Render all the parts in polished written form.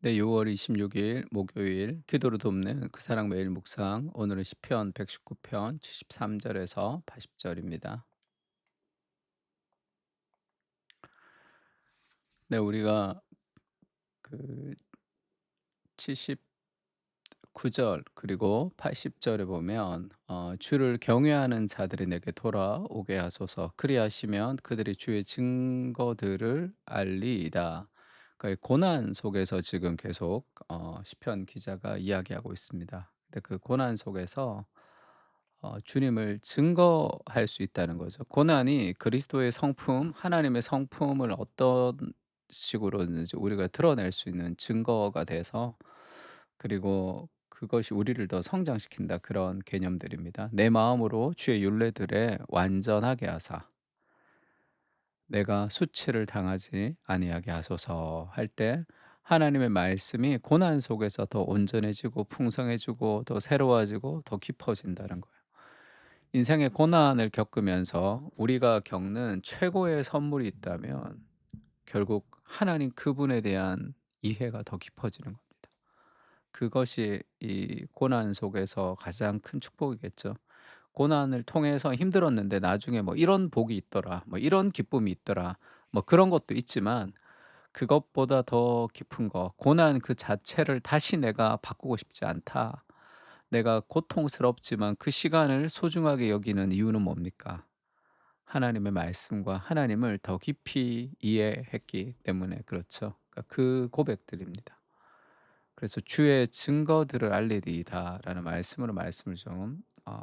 네, 6월 26일 목요일 기도로 돕는 그 사랑 매일 묵상. 오늘은 시편 119편 73절에서 80절입니다. 네, 우리가 그 79절 그리고 80절에 보면 주를 경외하는 자들이 내게 돌아오게 하소서. 그리하시면 그들이 주의 증거들을 알리이다. 그러니까 고난 속에서 지금 계속 시편 기자가 이야기하고 있습니다. 근데 그 고난 속에서 주님을 증거할 수 있다는 거죠. 고난이 그리스도의 성품, 하나님의 성품을 어떤 식으로든지 우리가 드러낼 수 있는 증거가 돼서, 그리고 그것이 우리를 더 성장시킨다, 그런 개념들입니다. 내 마음으로 주의 율례들에 완전하게 하사 내가 수치를 당하지 아니하게 하소서 할 때, 하나님의 말씀이 고난 속에서 더 온전해지고 풍성해지고 더 새로워지고 더 깊어진다는 거예요. 인생의 고난을 겪으면서 우리가 겪는 최고의 선물이 있다면 결국 하나님 그분에 대한 이해가 더 깊어지는 겁니다. 그것이 이 고난 속에서 가장 큰 축복이겠죠. 고난을 통해서 힘들었는데 나중에 뭐 이런 복이 있더라, 뭐 이런 기쁨이 있더라, 뭐 그런 것도 있지만, 그것보다 더 깊은 거, 고난 그 자체를 다시 내가 바꾸고 싶지 않다. 내가 고통스럽지만 그 시간을 소중하게 여기는 이유는 뭡니까? 하나님의 말씀과 하나님을 더 깊이 이해했기 때문에 그렇죠. 그러니까 그 고백들입니다. 그래서 "주의 증거들을 알리리이다."라는 말씀으로 말씀을 좀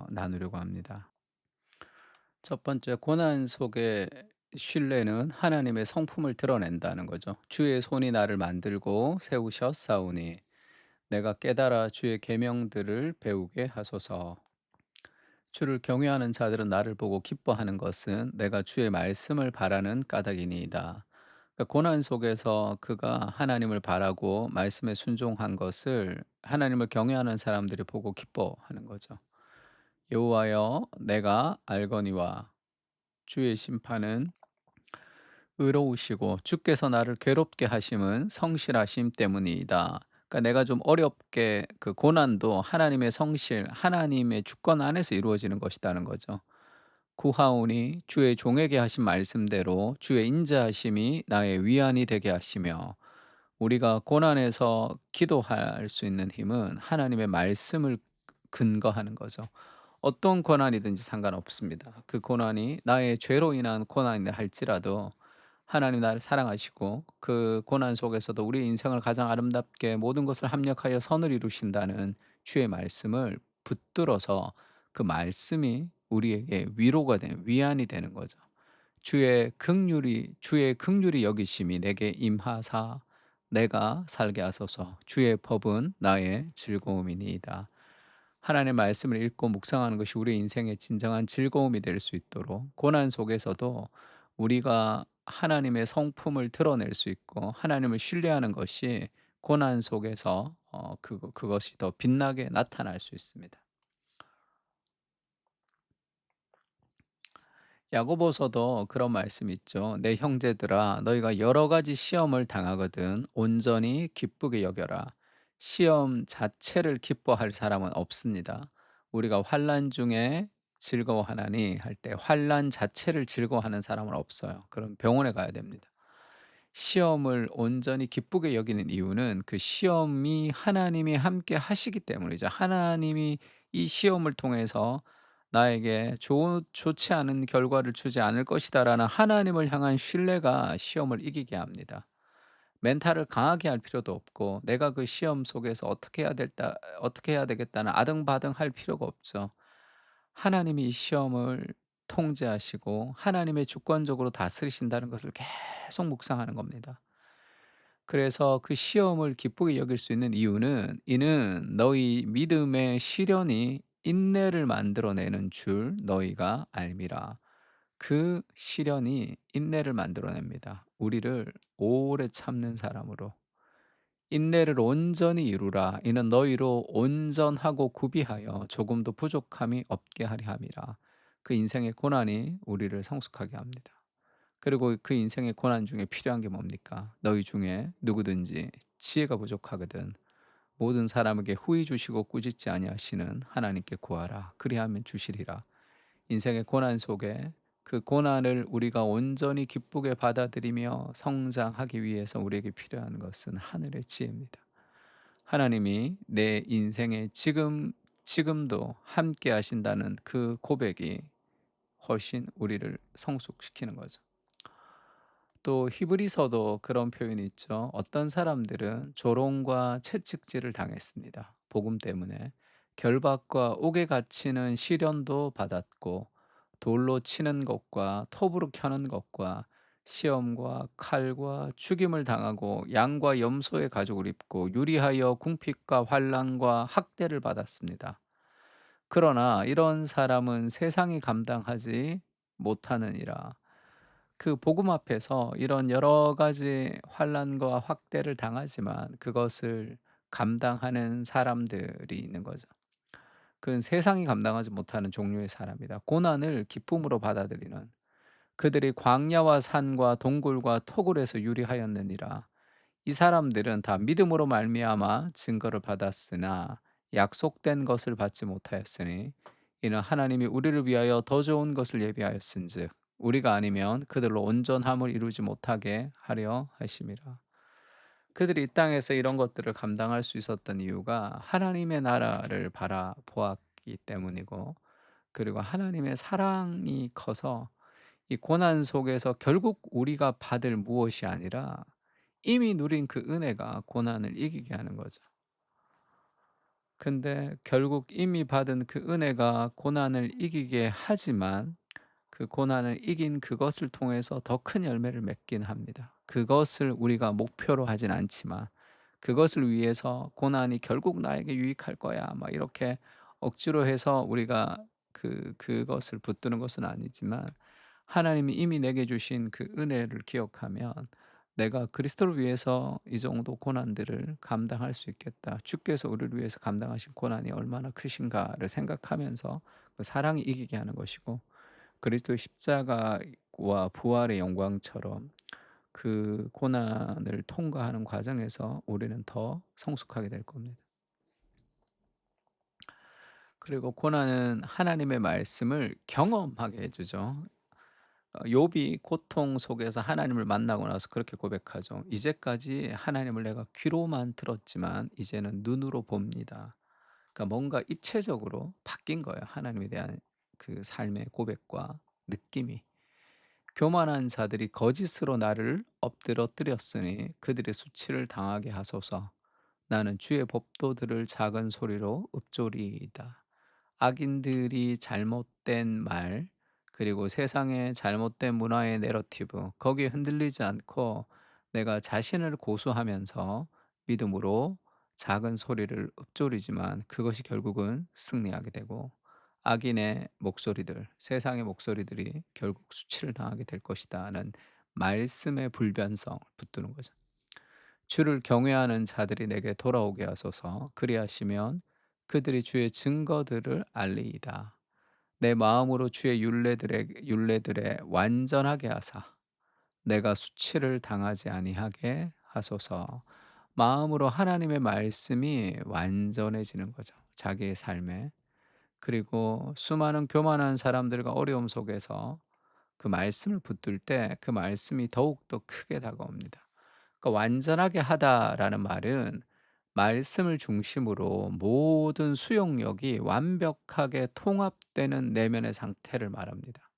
나누려고 합니다. 첫 번째, 고난 속의 신뢰는 하나님의 성품을 드러낸다는 거죠. "주의 손이 나를 만들고 세우셨사오니 내가 깨달아 주의 계명들을 배우게 하소서." 주를 경외하는 자들은 나를 보고 기뻐하는 것은 내가 주의 말씀을 바라는 까닭이니이다. 그러니까 고난 속에서 그가 하나님을 바라고 말씀에 순종한 것을 하나님을 경외하는 사람들이 보고 기뻐하는 거죠. 여호와여, 내가 알거니와 주의 심판은 의로우시고 주께서 나를 괴롭게 하심은 성실하심 때문이다. 그러니까 내가 좀 어렵게, 그 고난도 하나님의 성실, 하나님의 주권 안에서 이루어지는 것이라는 거죠. 구하오니 주의 종에게 하신 말씀대로 주의 인자하심이 나의 위안이 되게 하시며, 우리가 고난에서 기도할 수 있는 힘은 하나님의 말씀을 근거하는 거죠. 어떤 고난이든지 상관없습니다. 그 고난이 나의 죄로 인한 고난이라 할지라도 하나님 나를 사랑하시고 그 고난 속에서도 우리 인생을 가장 아름답게 모든 것을 합력하여 선을 이루신다는 주의 말씀을 붙들어서, 그 말씀이 우리에게 위로가 되는, 위안이 되는 거죠. 주의 긍휼이 여기심이 내게 임하사 내가 살게 하소서. 주의 법은 나의 즐거움이니이다. 하나님의 말씀을 읽고 묵상하는 것이 우리 인생의 진정한 즐거움이 될 수 있도록, 고난 속에서도 우리가 하나님의 성품을 드러낼 수 있고 하나님을 신뢰하는 것이 고난 속에서 그것이 더 빛나게 나타날 수 있습니다. 야고보서도 그런 말씀이 있죠. "내 형제들아, 너희가 여러 가지 시험을 당하거든 온전히 기쁘게 여겨라." 시험 자체를 기뻐할 사람은 없습니다. 우리가 환난 중에 즐거워하나니 할 때 환난 자체를 즐거워하는 사람은 없어요. 그럼 병원에 가야 됩니다. 시험을 온전히 기쁘게 여기는 이유는 그 시험이 하나님이 함께 하시기 때문이죠. 하나님이 이 시험을 통해서 나에게 좋지 않은 결과를 주지 않을 것이다라는 하나님을 향한 신뢰가 시험을 이기게 합니다. 멘탈을 강하게 할 필요도 없고 내가 그 시험 속에서 어떻게 해야 되겠다는 아등바등할 필요가 없죠. 하나님이 이 시험을 통제하시고 하나님의 주권적으로 다스리신다는 것을 계속 묵상하는 겁니다. 그래서 그 시험을 기쁘게 여길 수 있는 이유는, 이는 너희 믿음의 시련이 인내를 만들어내는 줄 너희가 알미라. 그 시련이 인내를 만들어냅니다. 우리를 오래 참는 사람으로. 인내를 온전히 이루라. 이는 너희로 온전하고 구비하여 조금도 부족함이 없게 하려 함이라. 그 인생의 고난이 우리를 성숙하게 합니다. 그리고 그 인생의 고난 중에 필요한 게 뭡니까? 너희 중에 누구든지 지혜가 부족하거든 모든 사람에게 후히 주시고 꾸짖지 아니하시는 하나님께 구하라. 그리하면 주시리라. 인생의 고난 속에 그 고난을 우리가 온전히 기쁘게 받아들이며 성장하기 위해서 우리에게 필요한 것은 하늘의 지혜입니다. 하나님이 내 인생에 지금도 함께 하신다는 그 고백이 훨씬 우리를 성숙시키는 거죠. 또 히브리서도 그런 표현이 있죠. 어떤 사람들은 조롱과 채찍질을 당했습니다. 복음 때문에 결박과 옥에 갇히는 시련도 받았고 돌로 치는 것과 톱으로 켜는 것과 시험과 칼과 죽임을 당하고 양과 염소의 가죽을 입고 유리하여 궁핍과 환난과 학대를 받았습니다. 그러나 이런 사람은 세상이 감당하지 못하느니라. 그 복음 앞에서 이런 여러 가지 환난과 학대를 당하지만 그것을 감당하는 사람들이 있는 거죠. 그건 세상이 감당하지 못하는 종류의 사람이다. 고난을 기쁨으로 받아들이는 그들이 광야와 산과 동굴과 토굴에서 유리하였느니라. 이 사람들은 다 믿음으로 말미암아 증거를 받았으나 약속된 것을 받지 못하였으니 이는 하나님이 우리를 위하여 더 좋은 것을 예비하였은즉 우리가 아니면 그들로 온전함을 이루지 못하게 하려 하심이라. 그들이 이 땅에서 이런 것들을 감당할 수 있었던 이유가 하나님의 나라를 바라보았기 때문이고 그리고 하나님의 사랑이 커서 이 고난 속에서 결국 우리가 받을 무엇이 아니라 이미 누린 그 은혜가 고난을 이기게 하는 거죠. 근데 결국 이미 받은 그 은혜가 고난을 이기게 하지만 그 고난을 이긴 그것을 통해서 더 큰 열매를 맺긴 합니다. 그것을 우리가 목표로 하진 않지만 그것을 위해서 '고난이 결국 나에게 유익할 거야.' 막 이렇게 억지로 해서 우리가 그것을 붙드는 것은 아니지만 하나님이 이미 내게 주신 그 은혜를 기억하면 '내가 그리스도를 위해서 이 정도 고난들을 감당할 수 있겠다. 주께서 우리를 위해서 감당하신 고난이 얼마나 크신가.'를 생각하면서 그 사랑이 이기게 하는 것이고 그리스도의 십자가와 부활의 영광처럼 그 고난을 통과하는 과정에서 우리는 더 성숙하게 될 겁니다. 그리고 고난은 하나님의 말씀을 경험하게 해 주죠. 욥이 고통 속에서 하나님을 만나고 나서 그렇게 고백하죠. "이제까지 하나님을 내가 귀로만 들었지만 이제는 눈으로 봅니다." 그러니까 뭔가 입체적으로 바뀐 거예요, 하나님에 대한 그 삶의 고백과 느낌이. 교만한 자들이 거짓으로 나를 엎드러뜨렸으니 그들의 수치를 당하게 하소서. 나는 주의 법도들을 작은 소리로 읊조리이다. 악인들이 잘못된 말, 그리고 세상의 잘못된 문화의 내러티브, 거기에 흔들리지 않고 내가 자신을 고수하면서 믿음으로 작은 소리를 읊조리지만 그것이 결국은 승리하게 되고 악인의 목소리들, 세상의 목소리들이 결국 수치를 당하게 될 것이다는 말씀의 불변성을 붙드는 거죠. 주를 경외하는 자들이 내게 돌아오게 하소서. 그리하시면 그들이 주의 증거들을 알리이다. 내 마음으로 주의 율례들에 완전하게 하사 내가 수치를 당하지 아니하게 하소서. 마음으로 하나님의 말씀이 완전해지는 거죠. 자기의 삶에. 그리고 수많은 교만한 사람들과 어려움 속에서 그 말씀을 붙들 때 그 말씀이 더욱더 크게 다가옵니다. 그러니까 완전하게 하다라는 말은 말씀을 중심으로 모든 수용력이 완벽하게 통합되는 내면의 상태를 말합니다.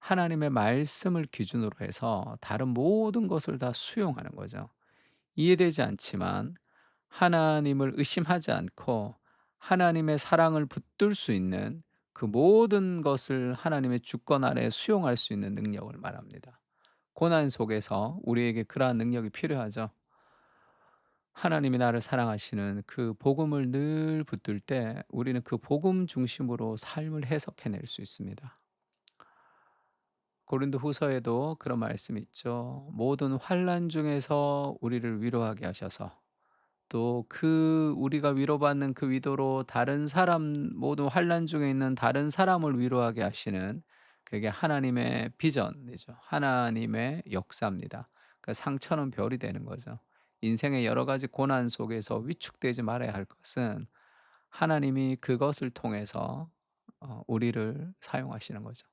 하나님의 말씀을 기준으로 해서 다른 모든 것을 다 수용하는 거죠. 이해되지 않지만 하나님을 의심하지 않고 하나님의 사랑을 붙들 수 있는 그 모든 것을 하나님의 주권 아래 수용할 수 있는 능력을 말합니다. 고난 속에서 우리에게 그러한 능력이 필요하죠. 하나님이 나를 사랑하시는 그 복음을 늘 붙들 때 우리는 그 복음 중심으로 삶을 해석해낼 수 있습니다. 고린도후서에도 그런 말씀이 있죠. 모든 환난 중에서 우리를 위로하게 하셔서 또 그 우리가 위로받는 그 위로로 다른 사람 모든 환난 중에 있는 다른 사람을 위로하게 하시는 그게 하나님의 비전이죠. 하나님의 역사입니다. 그 상처는 별이 되는 거죠. 인생의 여러 가지 고난 속에서 위축되지 말아야 할 것은 하나님이 그것을 통해서 우리를 사용하시는 거죠.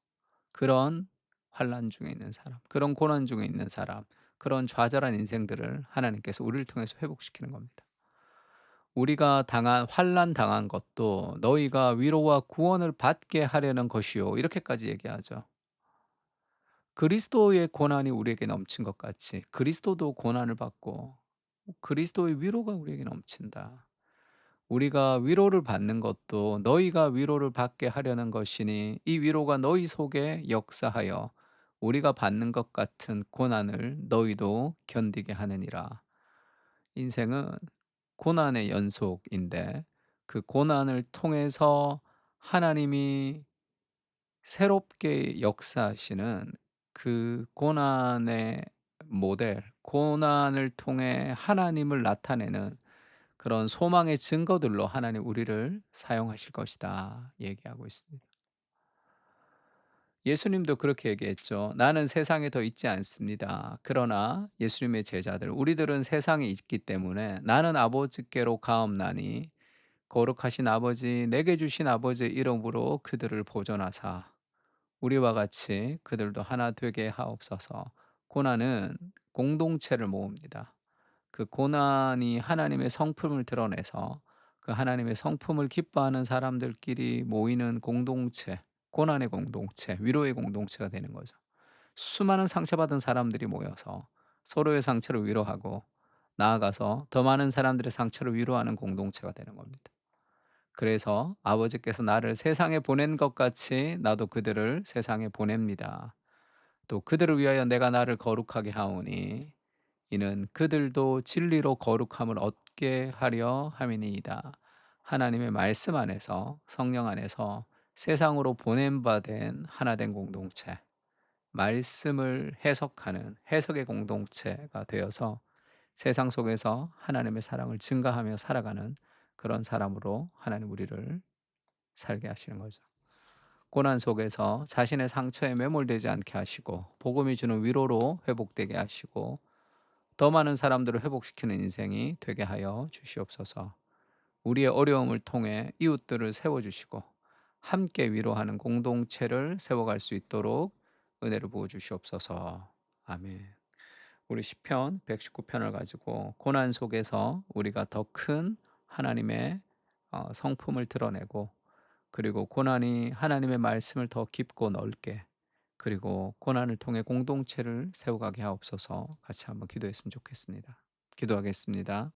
그런 환난 중에 있는 사람, 그런 고난 중에 있는 사람, 그런 좌절한 인생들을 하나님께서 우리를 통해서 회복시키는 겁니다. 우리가 당한 환난 당한 것도 너희가 위로와 구원을 받게 하려는 것이요. 이렇게까지 얘기하죠. 그리스도의 고난이 우리에게 넘친 것 같이 그리스도도 고난을 받고 그리스도의 위로가 우리에게 넘친다. 우리가 위로를 받는 것도 너희가 위로를 받게 하려는 것이니 이 위로가 너희 속에 역사하여 우리가 받는 것 같은 고난을 너희도 견디게 하느니라. 인생은 고난의 연속인데 그 고난을 통해서 하나님이 새롭게 역사하시는 그 고난의 모델, 고난을 통해 하나님을 나타내는 그런 소망의 증거들로 하나님 우리를 사용하실 것이다 얘기하고 있습니다. 예수님도 그렇게 얘기했죠. "나는 세상에 더 있지 않습니다. 그러나 예수님의 제자들 우리들은 세상에 있기 때문에 나는 아버지께로 가옵나니 거룩하신 아버지 내게 주신 아버지의 이름으로 그들을 보존하사 우리와 같이 그들도 하나 되게 하옵소서." 고난은 공동체를 모읍니다. 그 고난이 하나님의 성품을 드러내서 그 하나님의 성품을 기뻐하는 사람들끼리 모이는 공동체, 고난의 공동체, 위로의 공동체가 되는 거죠. 수많은 상처받은 사람들이 모여서 서로의 상처를 위로하고 나아가서 더 많은 사람들의 상처를 위로하는 공동체가 되는 겁니다. 그래서 아버지께서 나를 세상에 보낸 것 같이 나도 그들을 세상에 보냅니다. 또 그들을 위하여 내가 나를 거룩하게 하오니 이는 그들도 진리로 거룩함을 얻게 하려 함이니이다. 하나님의 말씀 안에서 성령 안에서 세상으로 보낸 바 된 하나 된 공동체, 말씀을 해석하는 해석의 공동체가 되어서 세상 속에서 하나님의 사랑을 증가하며 살아가는 그런 사람으로 하나님 우리를 살게 하시는 거죠. 고난 속에서 자신의 상처에 매몰되지 않게 하시고 복음이 주는 위로로 회복되게 하시고 더 많은 사람들을 회복시키는 인생이 되게 하여 주시옵소서. 우리의 어려움을 통해 이웃들을 세워주시고 함께 위로하는 공동체를 세워갈 수 있도록 은혜를 부어 주시옵소서. 아멘. 우리 시편 119편을 가지고 고난 속에서 우리가 더 큰 하나님의 성품을 드러내고 그리고 고난이 하나님의 말씀을 더 깊고 넓게 그리고 고난을 통해 공동체를 세워가게 하옵소서 같이 한번 기도했으면 좋겠습니다. 기도하겠습니다.